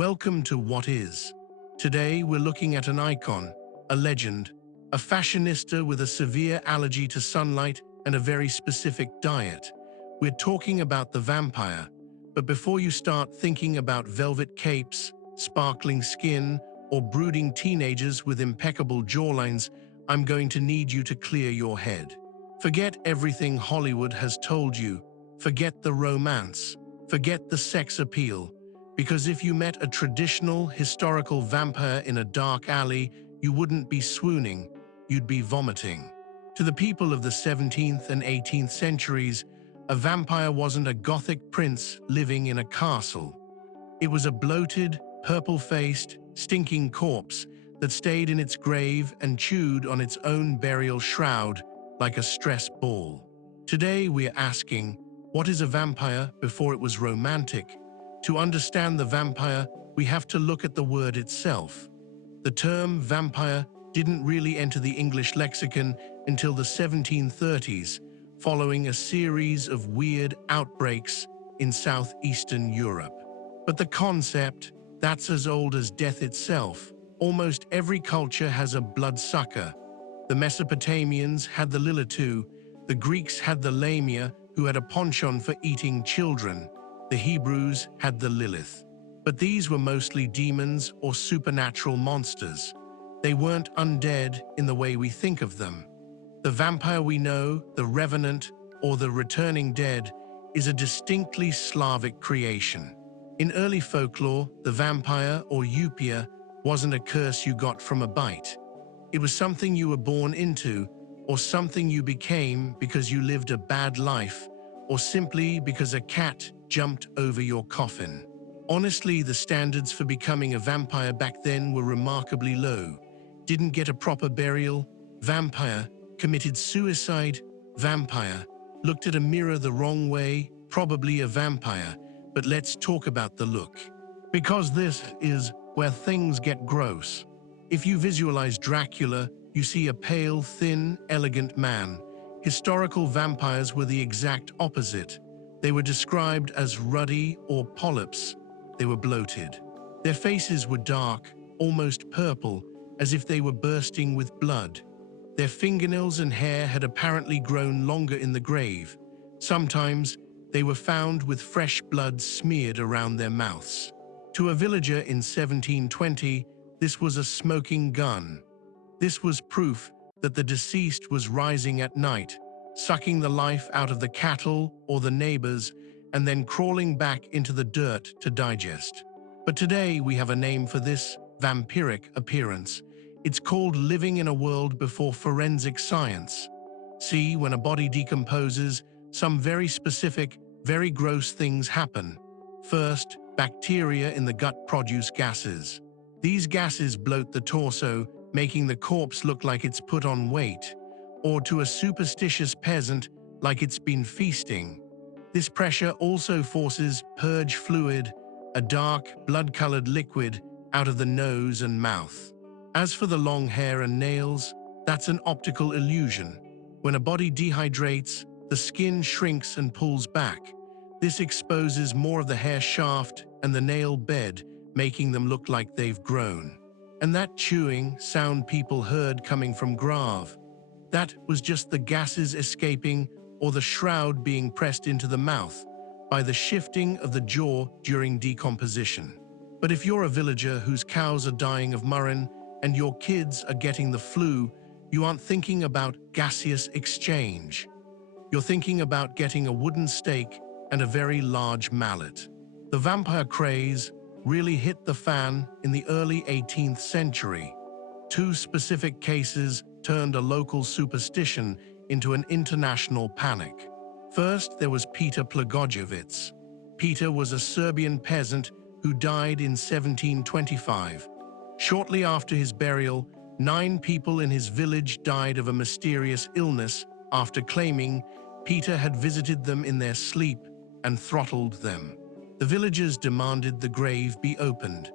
Welcome to What Is. Today we're looking at an icon, a legend, a fashionista with a severe allergy to sunlight and a very specific diet. We're talking about the vampire. But before you start thinking about velvet capes, sparkling skin, or brooding teenagers with impeccable jawlines, I'm going to need you to clear your head. Forget everything Hollywood has told you. Forget the romance. Forget the sex appeal. Because if you met a traditional, historical vampire in a dark alley, you wouldn't be swooning, you'd be vomiting. To the people of the 17th and 18th centuries, a vampire wasn't a gothic prince living in a castle. It was a bloated, purple-faced, stinking corpse that stayed in its grave and chewed on its own burial shroud like a stress ball. Today we're asking, what is a vampire before it was romantic? To understand the vampire, we have to look at the word itself. The term vampire didn't really enter the English lexicon until the 1730s, following a series of weird outbreaks in southeastern Europe. But the concept, that's as old as death itself. Almost every culture has a bloodsucker. The Mesopotamians had the Lilitu, the Greeks had the Lamia, who had a penchant for eating children. The Hebrews had the Lilith. But these were mostly demons or supernatural monsters. They weren't undead in the way we think of them. The vampire we know, the revenant, or the returning dead, is a distinctly Slavic creation. In early folklore, the vampire, or eupia, wasn't a curse you got from a bite. It was something you were born into, or something you became because you lived a bad life, or simply because a cat jumped over your coffin. Honestly, the standards for becoming a vampire back then were remarkably low. Didn't get a proper burial, vampire. Committed suicide, vampire. Looked at a mirror the wrong way, probably a vampire. But let's talk about the look. Because this is where things get gross. If you visualize Dracula, you see a pale, thin, elegant man. Historical vampires were the exact opposite. They were described as ruddy or polyps. They were bloated. Their faces were dark, almost purple, as if they were bursting with blood. Their fingernails and hair had apparently grown longer in the grave. Sometimes, they were found with fresh blood smeared around their mouths. To a villager in 1720, this was a smoking gun. This was proof that the deceased was rising at night, sucking the life out of the cattle or the neighbors, and then crawling back into the dirt to digest. But today we have a name for this vampiric appearance. It's called living in a world before forensic science. See, when a body decomposes, some very specific, very gross things happen. First, bacteria in the gut produce gases. These gases bloat the torso, making the corpse look like it's put on weight, or to a superstitious peasant, like it's been feasting. This pressure also forces purge fluid, a dark, blood-colored liquid, out of the nose and mouth. As for the long hair and nails, that's an optical illusion. When a body dehydrates, the skin shrinks and pulls back. This exposes more of the hair shaft and the nail bed, making them look like they've grown. And that chewing sound people heard coming from grave, that was just the gases escaping or the shroud being pressed into the mouth by the shifting of the jaw during decomposition. But if you're a villager whose cows are dying of murrain and your kids are getting the flu, you aren't thinking about gaseous exchange. You're thinking about getting a wooden stake and a very large mallet. The vampire craze really hit the fan in the early 18th century. Two specific cases turned a local superstition into an international panic. First, there was Peter Plogojowitz. Peter was a Serbian peasant who died in 1725. Shortly after his burial, 9 people in his village died of a mysterious illness after claiming Peter had visited them in their sleep and throttled them. The villagers demanded the grave be opened.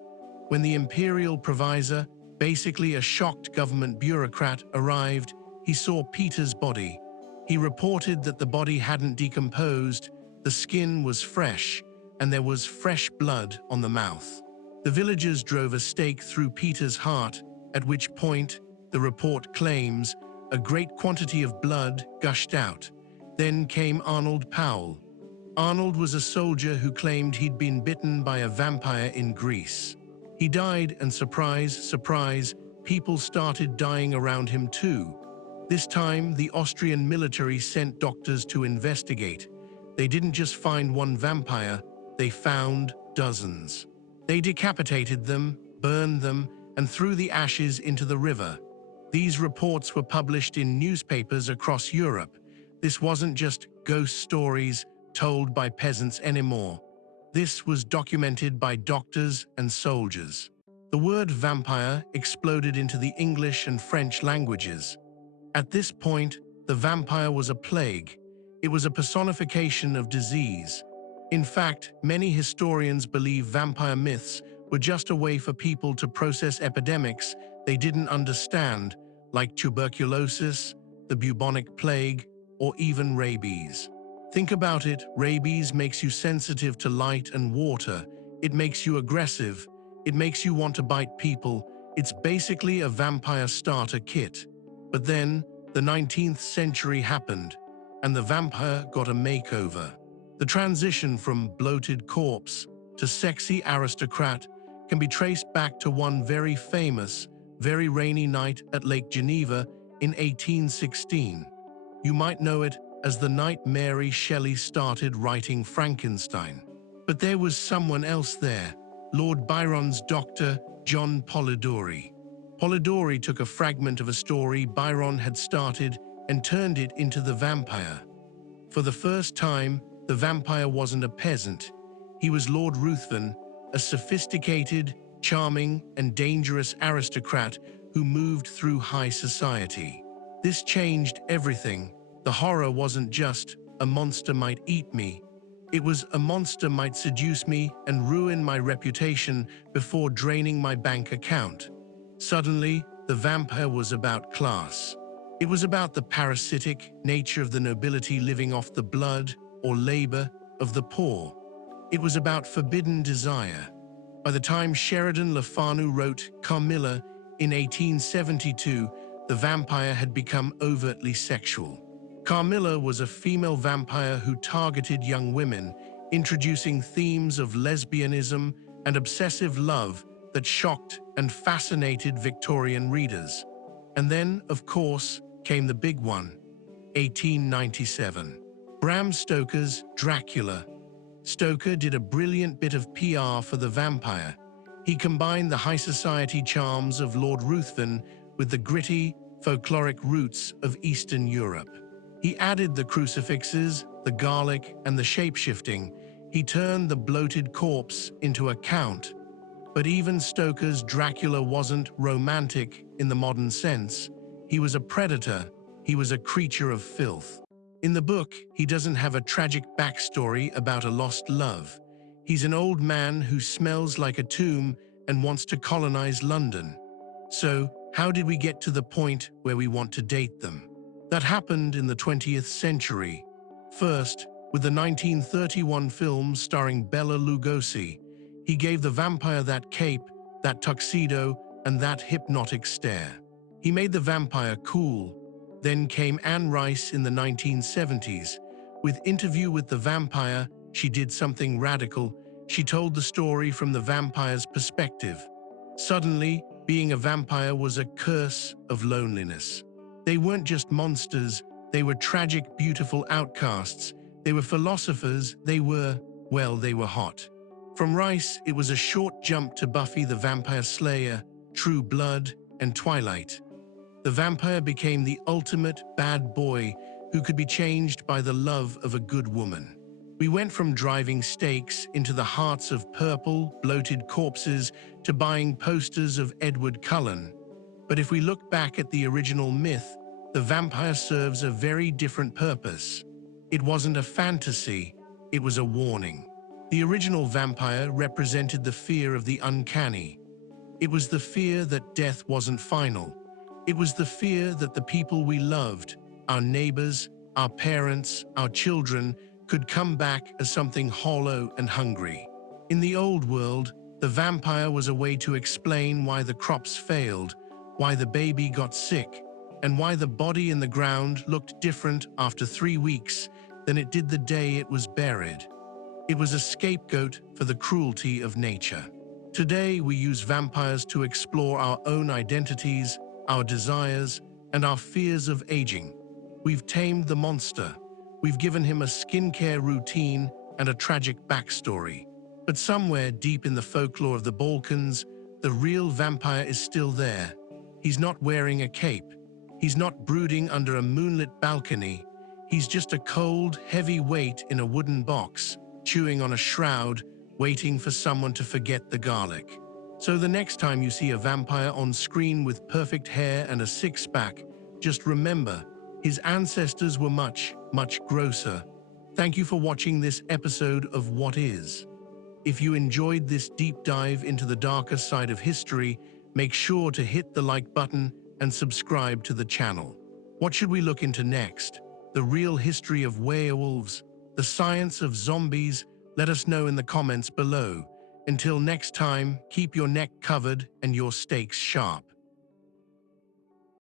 When the imperial provisor, basically a shocked government bureaucrat, arrived, he saw Peter's body. He reported that the body hadn't decomposed, the skin was fresh, and there was fresh blood on the mouth. The villagers drove a stake through Peter's heart, at which point, the report claims, a great quantity of blood gushed out. Then came Arnold Paole. Arnold was a soldier who claimed he'd been bitten by a vampire in Greece. He died, and surprise, surprise, people started dying around him too. This time, the Austrian military sent doctors to investigate. They didn't just find one vampire, they found dozens. They decapitated them, burned them, and threw the ashes into the river. These reports were published in newspapers across Europe. This wasn't just ghost stories told by peasants anymore. This was documented by doctors and soldiers. The word vampire exploded into the English and French languages. At this point, the vampire was a plague. It was a personification of disease. In fact, many historians believe vampire myths were just a way for people to process epidemics they didn't understand, like tuberculosis, the bubonic plague, or even rabies. Think about it, rabies makes you sensitive to light and water. It makes you aggressive. It makes you want to bite people. It's basically a vampire starter kit. But then, the 19th century happened, and the vampire got a makeover. The transition from bloated corpse to sexy aristocrat can be traced back to one very famous, very rainy night at Lake Geneva in 1816. You might know it as the night Mary Shelley started writing Frankenstein. But there was someone else there, Lord Byron's doctor, John Polidori. Polidori took a fragment of a story Byron had started and turned it into the vampire. For the first time, the vampire wasn't a peasant. He was Lord Ruthven, a sophisticated, charming, and dangerous aristocrat who moved through high society. This changed everything. The horror wasn't just, a monster might eat me. It was, a monster might seduce me and ruin my reputation before draining my bank account. Suddenly, the vampire was about class. It was about the parasitic nature of the nobility living off the blood or labor of the poor. It was about forbidden desire. By the time Sheridan Le Fanu wrote Carmilla in 1872, the vampire had become overtly sexual. Carmilla was a female vampire who targeted young women, introducing themes of lesbianism and obsessive love that shocked and fascinated Victorian readers. And then, of course, came the big one, 1897. Bram Stoker's Dracula. Stoker did a brilliant bit of PR for the vampire. He combined the high society charms of Lord Ruthven with the gritty, folkloric roots of Eastern Europe. He added the crucifixes, the garlic, and the shape-shifting. He turned the bloated corpse into a count. But even Stoker's Dracula wasn't romantic in the modern sense. He was a predator. He was a creature of filth. In the book, he doesn't have a tragic backstory about a lost love. He's an old man who smells like a tomb and wants to colonize London. So, how did we get to the point where we want to date them? That happened in the 20th century. First, with the 1931 film starring Bela Lugosi, he gave the vampire that cape, that tuxedo, and that hypnotic stare. He made the vampire cool. Then came Anne Rice in the 1970s. With Interview with the Vampire, she did something radical. She told the story from the vampire's perspective. Suddenly, being a vampire was a curse of loneliness. They weren't just monsters, they were tragic, beautiful outcasts. They were philosophers, they were hot. From Rice, it was a short jump to Buffy the Vampire Slayer, True Blood, and Twilight. The vampire became the ultimate bad boy who could be changed by the love of a good woman. We went from driving stakes into the hearts of purple, bloated corpses to buying posters of Edward Cullen. But if we look back at the original myth, the vampire serves a very different purpose. It wasn't a fantasy, it was a warning. The original vampire represented the fear of the uncanny. It was the fear that death wasn't final. It was the fear that the people we loved, our neighbors, our parents, our children, could come back as something hollow and hungry. In the old world, The vampire was a way to explain why the crops failed, why the baby got sick, and why the body in the ground looked different after 3 weeks than it did the day it was buried. It was a scapegoat for the cruelty of nature. Today, we use vampires to explore our own identities, our desires, and our fears of aging. We've tamed the monster. We've given him a skincare routine and a tragic backstory. But somewhere deep in the folklore of the Balkans, the real vampire is still there. He's not wearing a cape. He's not brooding under a moonlit balcony. He's just a cold, heavy weight in a wooden box, chewing on a shroud, waiting for someone to forget the garlic. So the next time you see a vampire on screen with perfect hair and a six-pack, just remember, his ancestors were much, much grosser. Thank you for watching this episode of What Is. If you enjoyed this deep dive into the darker side of history, make sure to hit the like button and subscribe to the channel. What should we look into next? The real history of werewolves? The science of zombies? Let us know in the comments below. Until next time, keep your neck covered and your stakes sharp.